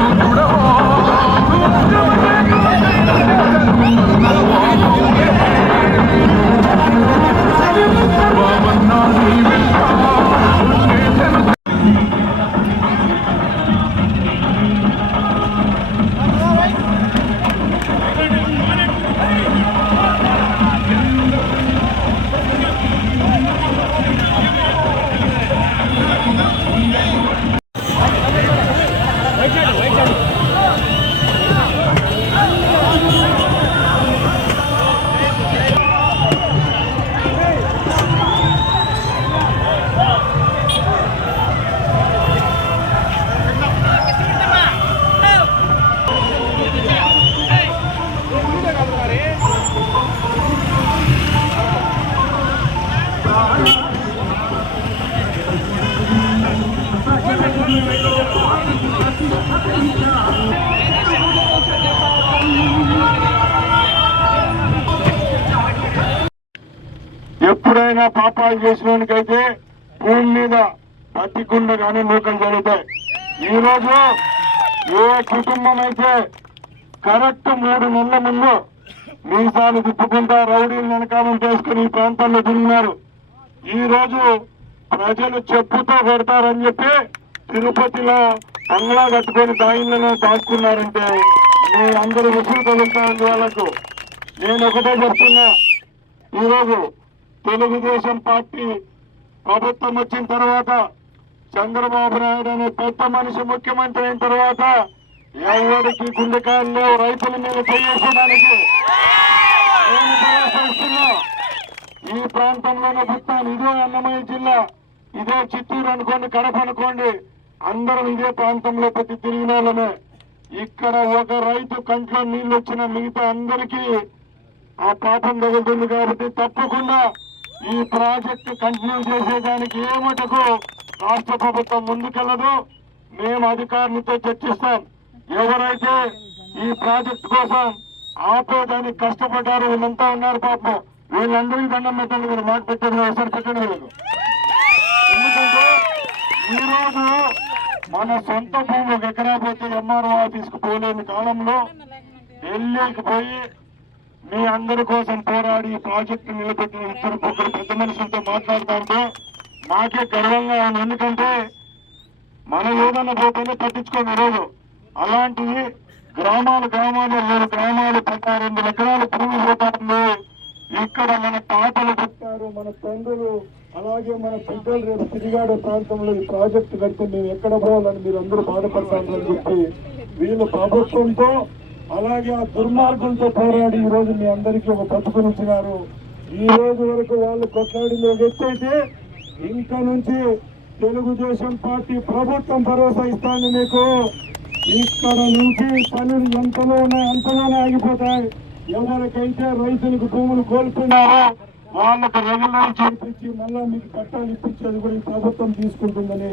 duro. ఎప్పుడైనా పాపాలు చేసినకైతే భూమి మీద పట్టికుండగానే నూకలు జరుగుతాయి. ఈ రోజు ఏ కుటుంబం అయితే కరెక్ట్ మూడు నెలల ముందు మీసాలు తిప్పుకుంటా రౌడీలు వెనకాలం చేసుకుని ఈ ప్రాంతంలో తిరిగినారు. ఈ రోజు ప్రజలు చెప్పుతో కొడతారని చెప్పి తిరుపతిలో బంగ్లా కట్టుకొని దాయిలను దాచుకున్నారంటే మీ అందరూ విసులు తగులుతారండి వాళ్ళకు. నేను ఒకటే చెప్తున్నా. ఈరోజు తెలుగుదేశం పార్టీ ప్రభుత్వం వచ్చిన తర్వాత చంద్రబాబు నాయుడు అనే పెద్ద మనిషి ముఖ్యమంత్రి అయిన తర్వాత ఎవరికి గుండెకాయలు రైతుల మీద చేయించడానికి ఈ ప్రాంతంలోనే పుట్టాను. ఇదే అన్నమయ్య జిల్లా. ఇదే చిత్తూరు అనుకోండి కడప అనుకోండి. అందరం ఇదే ప్రాంతంలో ప్రతి తిరిగిన ఇక్కడ ఒక రైతు కంట్లో నీళ్ళు వచ్చిన మిగతా అందరికీ ఆ పాపం తగులుతుంది కాబట్టి తప్పకుండా ఈ ప్రాజెక్టు కంటిన్యూ చేసేదానికి ఏ మటుకు రాష్ట్ర ప్రభుత్వం ముందుకెళ్ళదు మేము అధికారులతో చర్చిస్తాం. ఎవరైతే ఈ ప్రాజెక్టు కోసం ఆపేదానికి కష్టపడ్డారు వీళ్ళంతా ఉన్నారు పాపం. వీళ్ళందరికీ దండం పెట్టండి మీరు మాట పెట్టండి ఒకసారి పెట్టండి వీళ్ళకు. ఎందుకంటే ఈ రోజు మన సొంత భూమి ఒక ఎకరా పోతే ఎంఆర్ఓ ఆఫీస్కి పోలేని కాలంలో ఢిల్లీకి పోయి మీ అందరి కోసం పోరాడి ప్రాజెక్టు నిలబెట్టిన ఇద్దరు ముగ్గురు పెద్ద మనుషులతో మాట్లాడుతూ మాకే గర్వంగా ఉంది. ఎందుకంటే మనం ఏదన్నా పోతేనే పట్టించుకోండి రోజు అలాంటివి గ్రామాలు గ్రామాలు మూడు గ్రామాలు పద్నాలుగు ఎకరాలు భూమి పోతారు ఇక్కడ మన తాతలు పుట్టారు మన తండ్రులు అలాగే మన పెద్దలు రేపు తిరిగాడు ప్రాంతంలో ఈ ప్రాజెక్టు కడితే మేము ఎక్కడ పోవాలని మీరు అందరూ బాధపడతారని చెప్పి వీళ్ళు ప్రభుత్వంతో అలాగే ఆ దుర్మార్గంతో పోరాడి ఈ రోజు మీ అందరికీ ఒక బతుకునిచ్చినారు ఈ రోజు వరకు వాళ్ళు కొట్లాడింది ఒక ఎత్తు అయితే ఇంకా నుంచి తెలుగుదేశం పార్టీ ప్రభుత్వం భరోసా ఇస్తాను మీకు. ఇక్కడ నుంచి పనులు ఎంతలో ఉన్నాయి అంతలోనే ఆగిపోతాయి. ఎవరికైతే రైతులకు భూములు కోల్పోయినారో వాళ్ళకు రెగ్యులర్ చేయించి మళ్ళా మీకు పట్టాలు ఇప్పించేది కూడా ఈ ప్రభుత్వం తీసుకుంటుందని